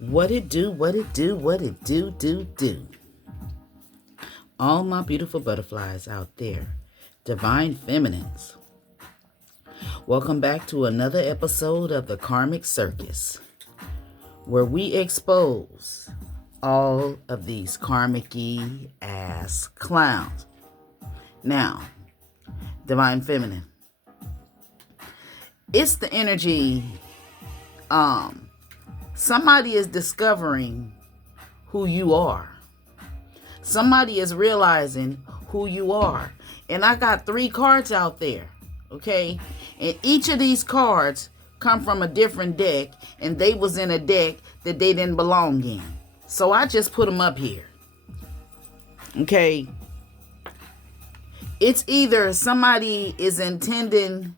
What it do, what it do, what it do. All my beautiful butterflies out there, divine feminines. Welcome back to another episode of the Karmic Circus, where we expose all of these karmic-y ass clowns. Now, divine feminine, it's the energy, somebody is discovering who you are. Somebody is realizing who you are. And I got 3 cards out there, okay? And each of these cards come from a different deck, and they was in a deck that they didn't belong in. So I just put them up here, okay? It's either somebody is intending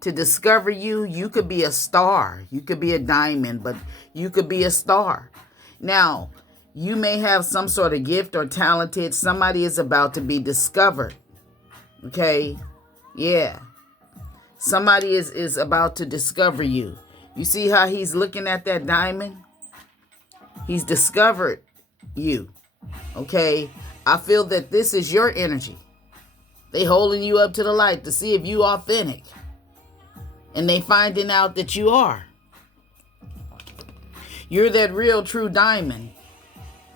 to discover you. You could be a star. You could be a diamond, but you could be a star. Now, you may have some sort of gift or talented. Somebody is about to be discovered. Okay? Yeah. Somebody is about to discover you. You see how he's looking at that diamond? He's discovered you. Okay? I feel that this is your energy. They holding you up to the light to see if you authentic. And they finding out that you are. You're that real true diamond.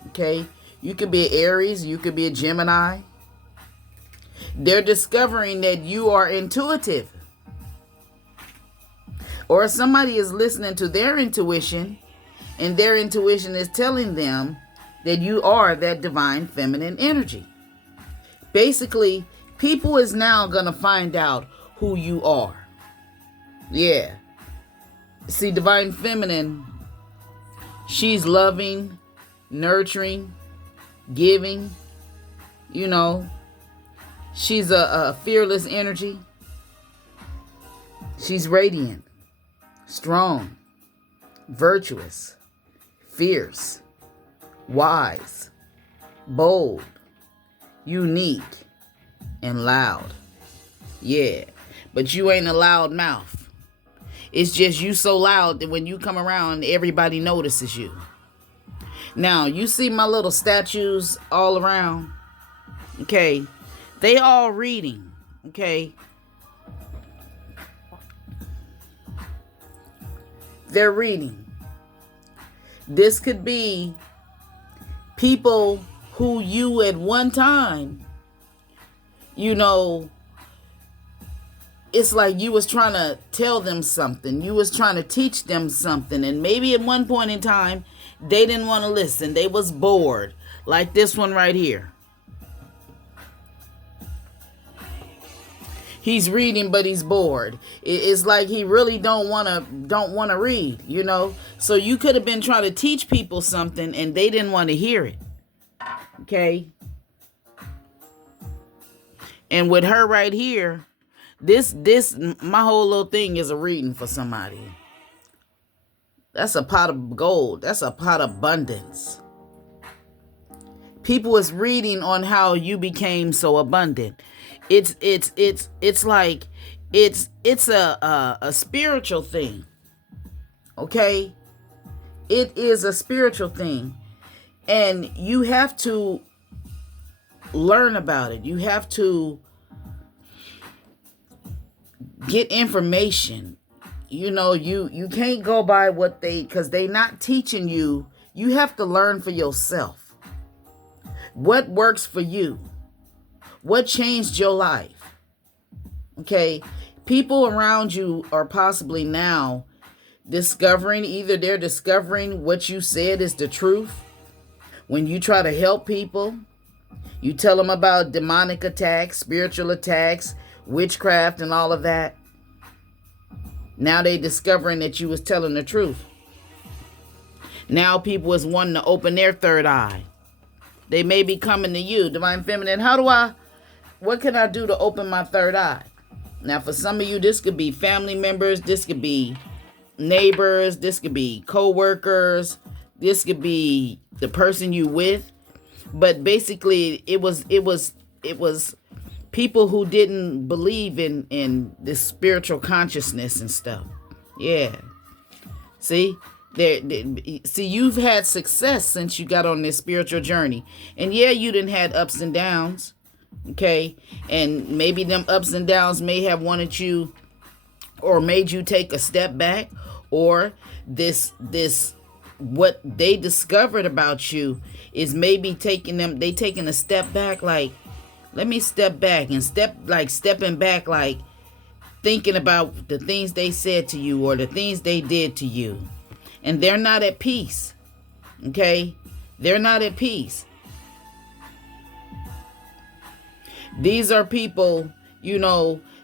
Okay? You could be an Aries. You could be a Gemini. They're discovering that you are intuitive. Or somebody is listening to their intuition, and their intuition is telling them that you are that divine feminine energy. Basically, people is now going to find out who you are. Yeah. See, divine feminine, she's loving, nurturing, giving. You know, she's a fearless energy. She's radiant, strong, virtuous, fierce, wise, bold, unique, and loud. Yeah, but you ain't a loud mouth. It's just you so loud that when you come around, everybody notices you. Now, you see my little statues all around? Okay. They all reading. Okay. They're reading. This could be people who you at one time, you know, it's like you was trying to tell them something. You was trying to teach them something. And maybe at one point in time, they didn't want to listen. They was bored. Like this one right here. He's reading, but he's bored. It's like he really don't want to read, you know. So you could have been trying to teach people something and they didn't want to hear it. Okay. And with her right here, this my whole little thing is a reading for somebody. That's a pot of gold. That's a pot of abundance. People is reading on how you became so abundant. It's like it's a spiritual thing. Okay? It is a spiritual thing. And you have to learn about it. You have to get information. You know, you can't go by what because they not teaching you. You have to learn for yourself. What works for you? What changed your life? Okay. People around you are possibly now discovering, either they're discovering what you said is the truth. When you try to help people, you tell them about demonic attacks, spiritual attacks, witchcraft, and all of that. Now they discovering that you was telling the truth. Now people is wanting to open their third eye. They may be coming to you, divine feminine. What can I do to open my third eye? Now, for some of you, this could be family members. This could be neighbors. This could be co-workers. This could be the person you with. But basically, it was people who didn't believe in this spiritual consciousness and stuff. Yeah. See? See, you've had success since you got on this spiritual journey. And yeah, you didn't had ups and downs. Okay. And maybe them ups and downs may have wanted you or made you take a step back, or this what they discovered about you is maybe taking a step back, like, let me step back, and stepping back, like thinking about the things they said to you or the things they did to you. And they're not at peace. Okay? They're not at peace. These are people,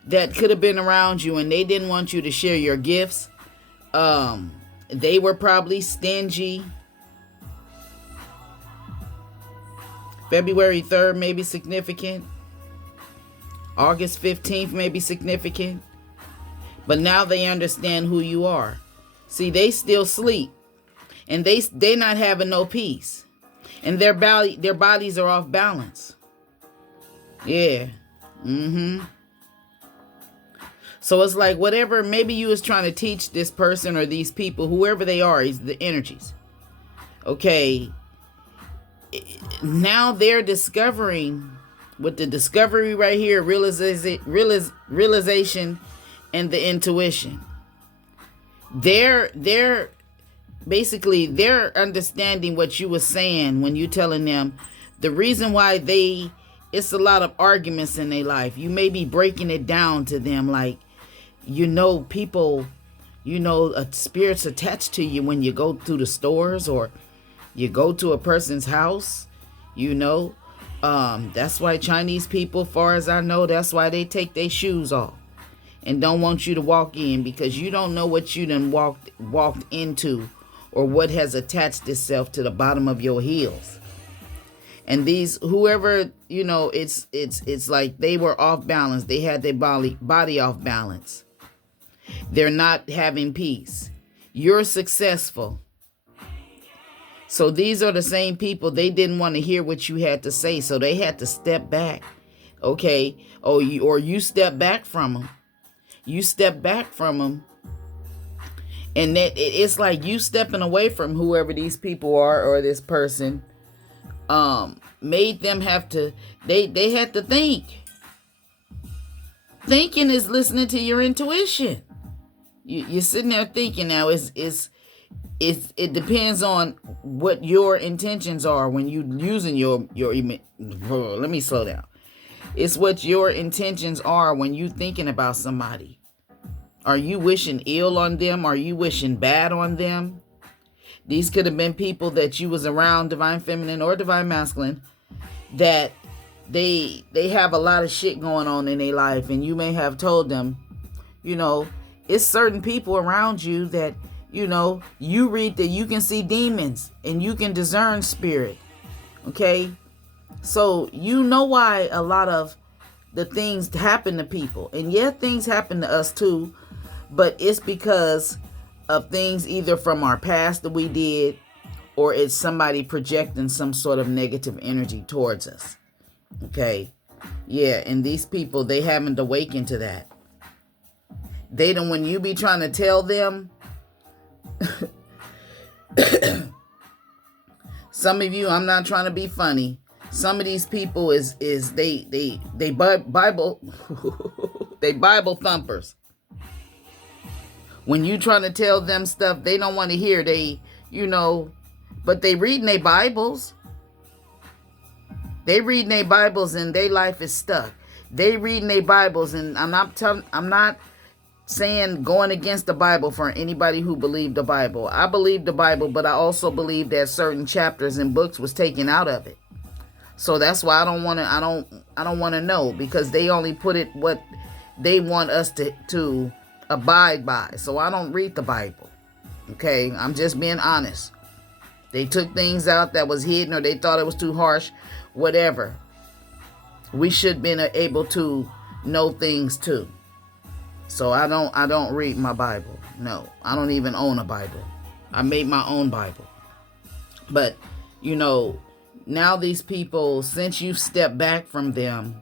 that could have been around you and they didn't want you to share your gifts. They were probably stingy. February 3rd may be significant. August 15th may be significant. But now they understand who you are. See, they still sleep. And they not having no peace. And their bodies are off balance. Yeah. So it's like whatever, maybe you was trying to teach this person or these people, whoever they are, is the energies. Okay. Now they're discovering, with the discovery right here, realization and the intuition. They're basically, they're understanding what you were saying when you telling them the reason why it's a lot of arguments in their life. You may be breaking it down to them, like, people, spirits attached to you when you go through the stores or you go to a person's house, that's why Chinese people, far as I know, that's why they take their shoes off and don't want you to walk in, because you don't know what you done walked into or what has attached itself to the bottom of your heels. And these, whoever, it's like they were off balance. They had their body off balance. They're not having peace. You're successful. So these are the same people. They didn't want to hear what you had to say, so they had to step back. Okay? Or you step back from them. You step back from them. And it's like you stepping away from whoever these people are or this person. Made them have to, they had to think. Thinking is listening to your intuition. You're sitting there thinking. Now it depends on what your intentions are when you using your let me slow down. It's what your intentions are when you thinking about somebody. Are you wishing ill on them? Are you wishing bad on them? These could have been people that you was around, divine feminine or divine masculine, that they have a lot of shit going on in their life, and you may have told them, it's certain people around you that, you read that you can see demons and you can discern spirit. Okay? So you know why a lot of the things happen to people. And yeah, things happen to us too, but it's because of things either from our past that we did, or it's somebody projecting some sort of negative energy towards us. Okay? Yeah, and these people, they haven't awakened to that. They don't, when you be trying to tell them, some of you, I'm not trying to be funny. Some of these people they Bible they Bible thumpers. When you trying to tell them stuff they don't want to hear, but they reading their Bibles. They reading their Bibles and their life is stuck. They reading their Bibles, and I'm not saying going against the Bible for anybody who believed the Bible. I believe the Bible, but I also believe that certain chapters and books was taken out of it. So that's why I don't want to know, because they only put it what they want us to abide by. So I don't read the Bible. Okay? I'm just being honest. They took things out that was hidden, or they thought it was too harsh, whatever. We should be able to know things too. So I don't read my Bible. No, I don't even own a Bible. I made my own Bible. But, now these people, since you've stepped back from them,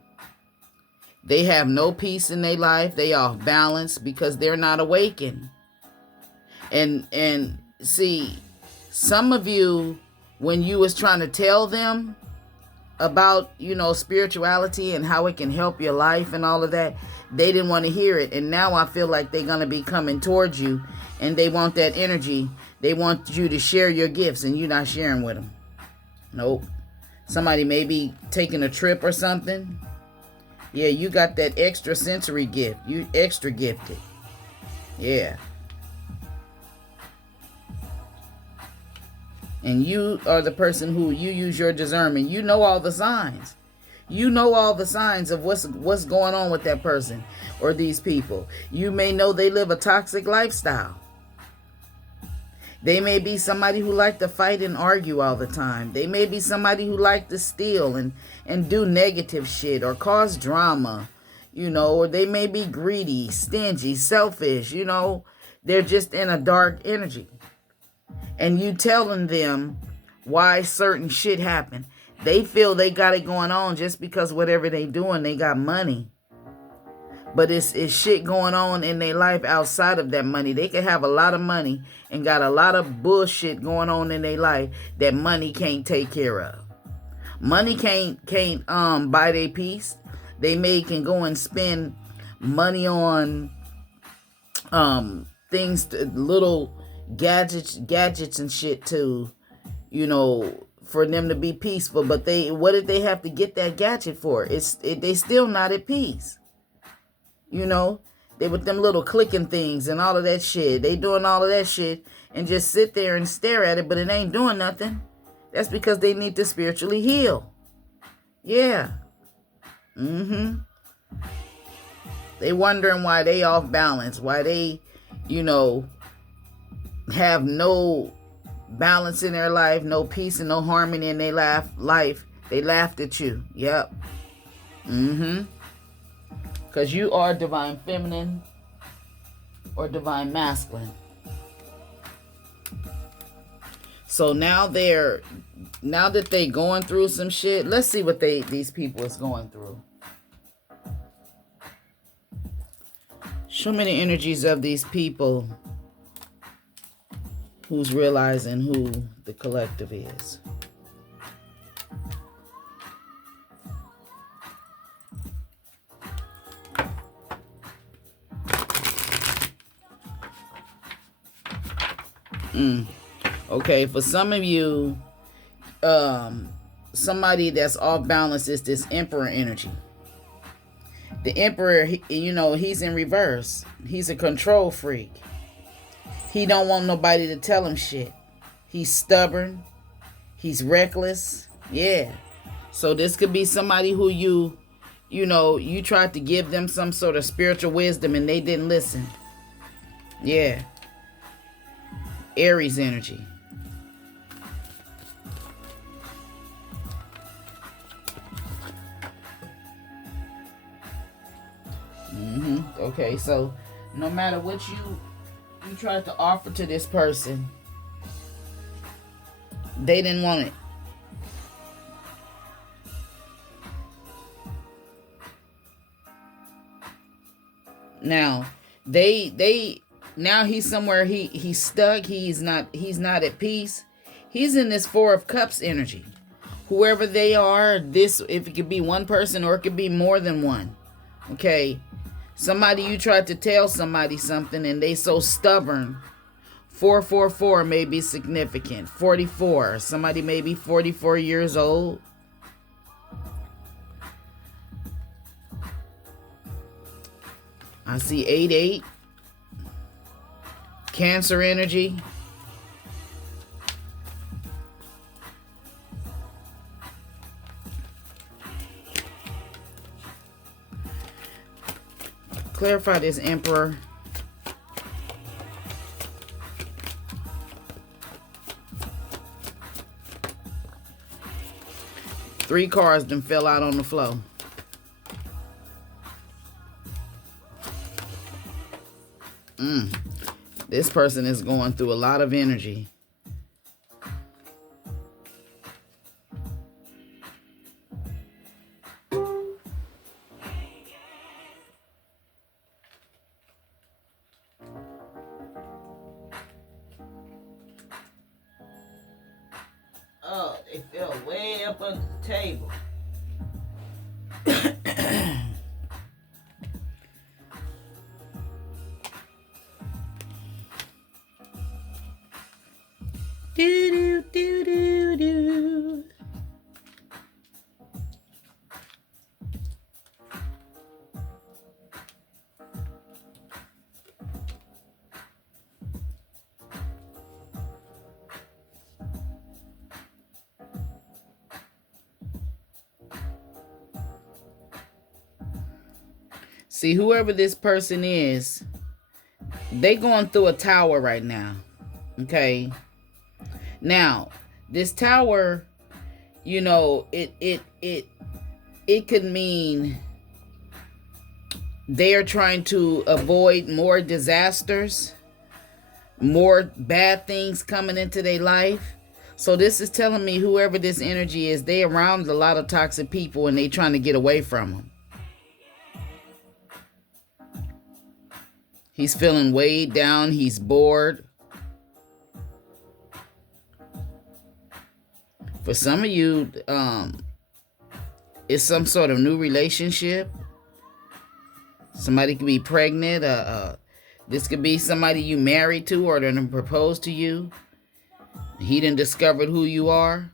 they have no peace in their life. They are off balance because they're not awakened. And see, some of you, when you was trying to tell them about, spirituality and how it can help your life and all of that, they didn't want to hear it. And now I feel like they're going to be coming towards you, and they want that energy. They want you to share your gifts, and you're not sharing with them. Nope. Somebody may be taking a trip or something. Yeah, you got that extra sensory gift. You extra gifted. Yeah. And you are the person who you use your discernment. You know all the signs. You know all the signs of what's going on with that person or these people. You may know they live a toxic lifestyle. They may be somebody who like to fight and argue all the time. They may be somebody who like to steal and do negative shit or cause drama, or they may be greedy, stingy, selfish, They're just in a dark energy. And you telling them why certain shit happened. They feel they got it going on just because whatever they doing, they got money. But it's shit going on in their life outside of that money. They can have a lot of money and got a lot of bullshit going on in their life that money can't take care of. Money can't buy their peace. They can go and spend money on things, little gadgets and shit too, for them to be peaceful. But what did they have to get that gadget for? They still not at peace. They with them little clicking things and all of that shit. They doing all of that shit and just sit there and stare at it, but it ain't doing nothing. That's because they need to spiritually heal. Yeah. They wondering why they off balance, why they, have no balance in their life, no peace and no harmony in their life. They laughed at you. Yep. Because you are divine feminine or divine masculine. So now that they going through some shit, let's see what these people is going through. Show me the energies of these people who's realizing who the collective is. Okay, for some of you, somebody that's off balance is this Emperor energy. The Emperor, he's in reverse. He's a control freak. He don't want nobody to tell him shit. He's stubborn. He's reckless. Yeah. So this could be somebody who you tried to give them some sort of spiritual wisdom and they didn't listen. Yeah. Aries energy. Okay, so no matter what you tried to offer to this person, they didn't want it. Now, now he's somewhere he's stuck, he's not at peace. He's in this Four of Cups energy. Whoever they are, if it could be one person or it could be more than one. Okay? Somebody you tried to tell somebody something and they so stubborn. 444 may be significant. 44. Somebody may be 44 years old. I see 88. Cancer energy. Clarify this, Emperor. Three cards then fell out on the floor. This person is going through a lot of energy. Oh, they fell way up under the table. Do do do do do. See, whoever this person is, they going through a tower right now. Okay. Now, this tower, you know, it could mean they are trying to avoid more disasters, more bad things coming into their life. So this is telling me whoever this energy is, they around a lot of toxic people and they trying to get away from them. He's feeling weighed down. He's bored. For some of you, it's some sort of new relationship. Somebody could be pregnant. This could be somebody you married to or done proposed to you. He done discovered who you are.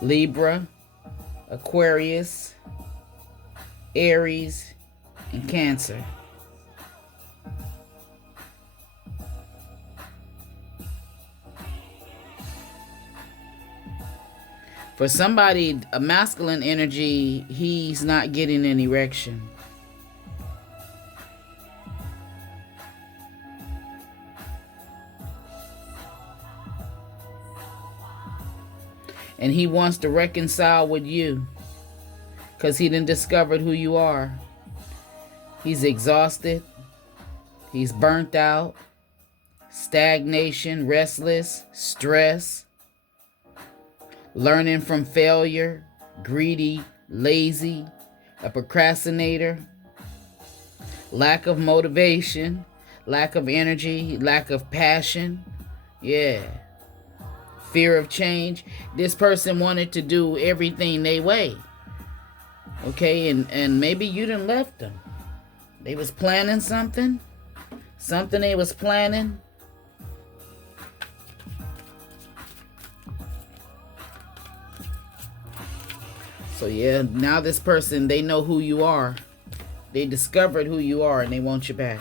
Libra, Aquarius, Aries, and Cancer. For somebody, a masculine energy, he's not getting an erection. And he wants to reconcile with you because he done discovered who you are. He's exhausted. He's burnt out. Stagnation, restless, stress. Learning from failure, greedy, lazy, a procrastinator. Lack of motivation, lack of energy, lack of passion. Yeah. Fear of change. This person wanted to do everything their way. Okay, and maybe you done left them. They was planning something. Something they was planning. So yeah, now this person, they know who you are. They discovered who you are and they want you back.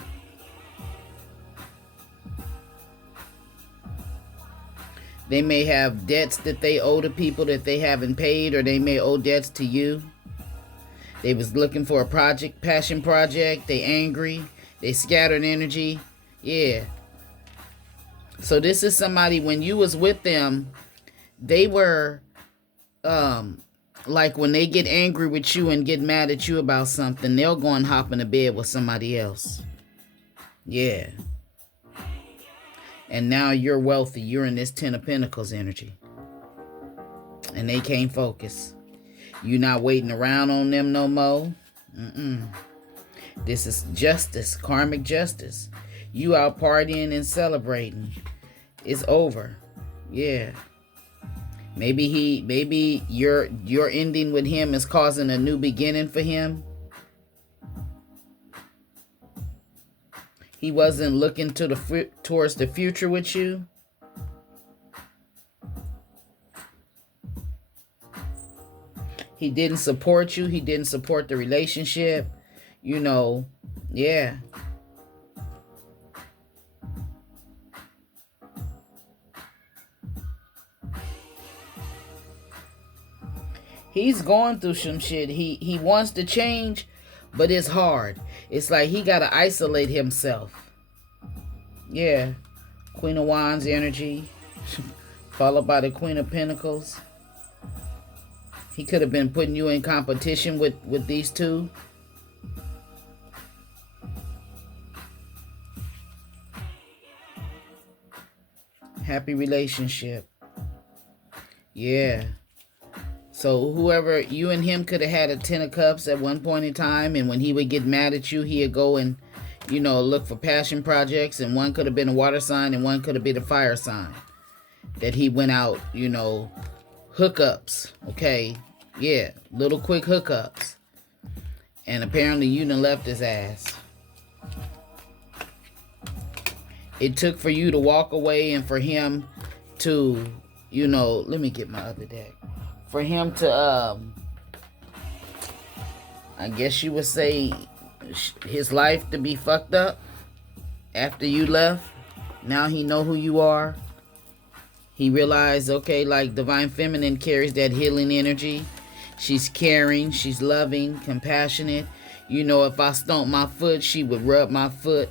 They may have debts that they owe to people that they haven't paid, or they may owe debts to you. They was looking for a project, passion project. They angry. They scattered energy. Yeah. So this is somebody, when you was with them, they were, like when they get angry with you and get mad at you about something, they'll go and hop in a bed with somebody else. Yeah. And now you're wealthy. You're in this 10 of Pentacles energy. And they can't focus. You're not waiting around on them no more. This is justice, karmic justice. You out partying and celebrating. It's over. Yeah. Maybe your ending with him is causing a new beginning for him. He wasn't looking towards the future with you. He didn't support you. He didn't support the relationship. You know, yeah. He's going through some shit. He wants to change, but it's hard. It's like he got to isolate himself. Yeah. Queen of Wands energy. Followed by the Queen of Pentacles. He could have been putting you in competition with these two. Happy relationship. Yeah. So whoever, you and him could have had a 10 of cups at one point in time, and when he would get mad at you, he'd go and, look for passion projects, and one could have been a water sign and one could have been a fire sign. That he went out, hookups, okay? Yeah, little quick hookups. And apparently you done left his ass. It took for you to walk away and for him to, let me get my other deck. For him to, I guess you would say, his life to be fucked up after you left. Now he know who you are. He realized, okay, like Divine Feminine carries that healing energy. She's caring, she's loving, compassionate. If I stomp my foot, she would rub my foot.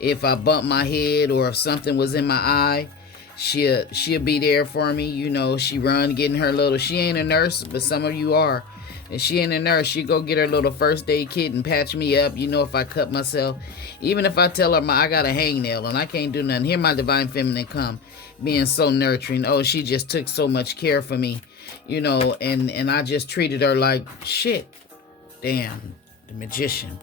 If I bump my head or if something was in my eye, she'll be there for me. She run getting her little, she ain't a nurse, but some of you are. If she ain't a nurse, she go get her little first aid kit and patch me up. If I cut myself, even if I tell her I got a hangnail and I can't do nothing, here my Divine Feminine come, being so nurturing. Oh, she just took so much care for me, and I just treated her like shit. Damn, the Magician.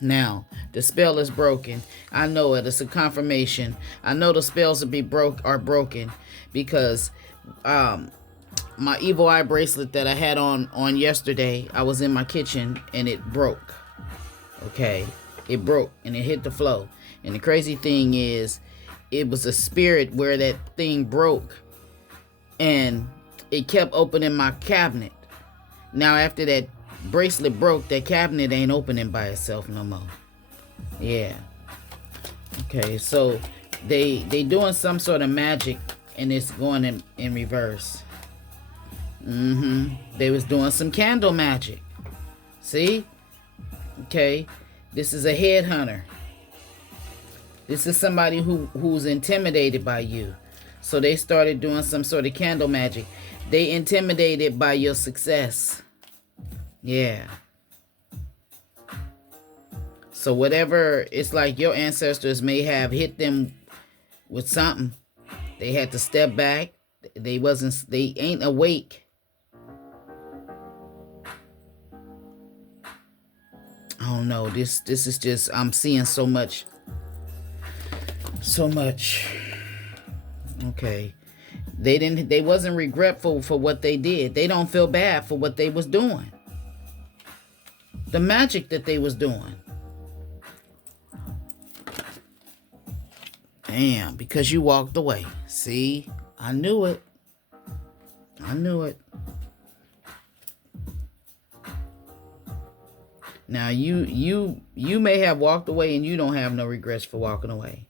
Now, the spell is broken. I know it. It's a confirmation. I know the spells are broken because my evil eye bracelet that I had on yesterday, I was in my kitchen and it broke. Okay, it broke and it hit the floor. And the crazy thing is, it was a spirit where that thing broke and it kept opening my cabinet. Now after that bracelet broke, that cabinet ain't opening by itself no more. Yeah. Okay, so they doing some sort of magic and it's going in reverse. They was doing some candle magic. See? Okay. This is a headhunter. This is somebody who's intimidated by you. So they started doing some sort of candle magic. They intimidated by your success. Yeah. So whatever, it's like your ancestors may have hit them with something. They had to step back. They ain't awake. I don't know. This is just, I'm seeing so much. Okay. They wasn't regretful for what they did. They don't feel bad for what they was doing. The magic that they was doing. Damn, because you walked away. See? I knew it. Now you may have walked away and you don't have no regrets for walking away.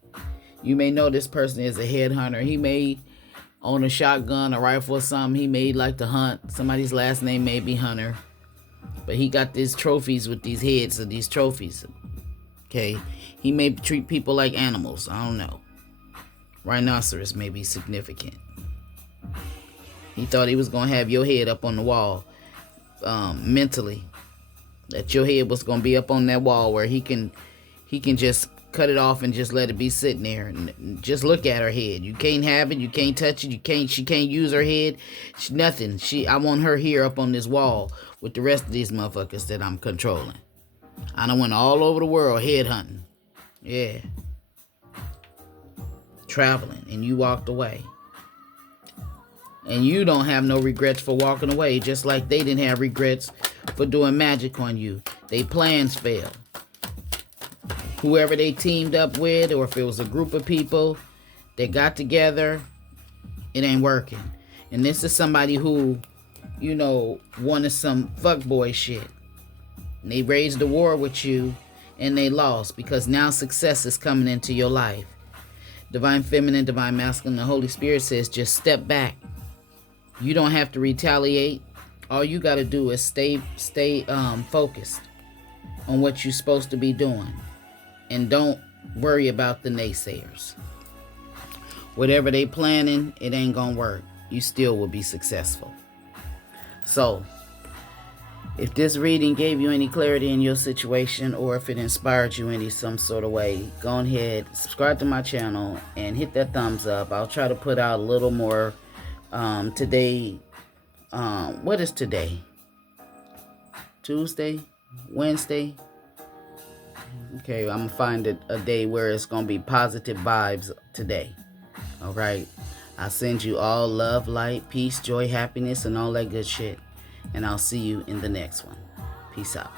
You may know this person is a headhunter. He may own a shotgun, a rifle or something. He may like to hunt. Somebody's last name may be Hunter. But he got these trophies with these heads of these trophies. Okay? He may treat people like animals. I don't know. Rhinoceros may be significant. He thought he was going to have your head up on the wall mentally. That your head was going to be up on that wall where he can just cut it off and just let it be sitting there and just look at her head. You can't have it. You can't touch it. She can't use her head. Nothing. I want her here up on this wall with the rest of these motherfuckers that I'm controlling. I done went all over the world head hunting. Yeah. Traveling. And you walked away. And you don't have no regrets for walking away, just like they didn't have regrets for doing magic on you. They plans failed. Whoever they teamed up with, or if it was a group of people that got together, it ain't working. And this is somebody who, wanted some fuckboy shit. And they raised the war with you, and they lost, because now success is coming into your life. Divine Feminine, Divine Masculine, the Holy Spirit says, just step back. You don't have to retaliate. All you got to do is stay focused on what you're supposed to be doing. And don't worry about the naysayers. Whatever they planning, it ain't gonna work. You still will be successful. So, if this reading gave you any clarity in your situation, or if it inspired you in some sort of way, go ahead, subscribe to my channel, and hit that thumbs up. I'll try to put out a little more. Today what is today? Tuesday? Wednesday? Okay, I'm going to find a day where it's going to be positive vibes today. All right? I send you all love, light, peace, joy, happiness, and all that good shit. And I'll see you in the next one. Peace out.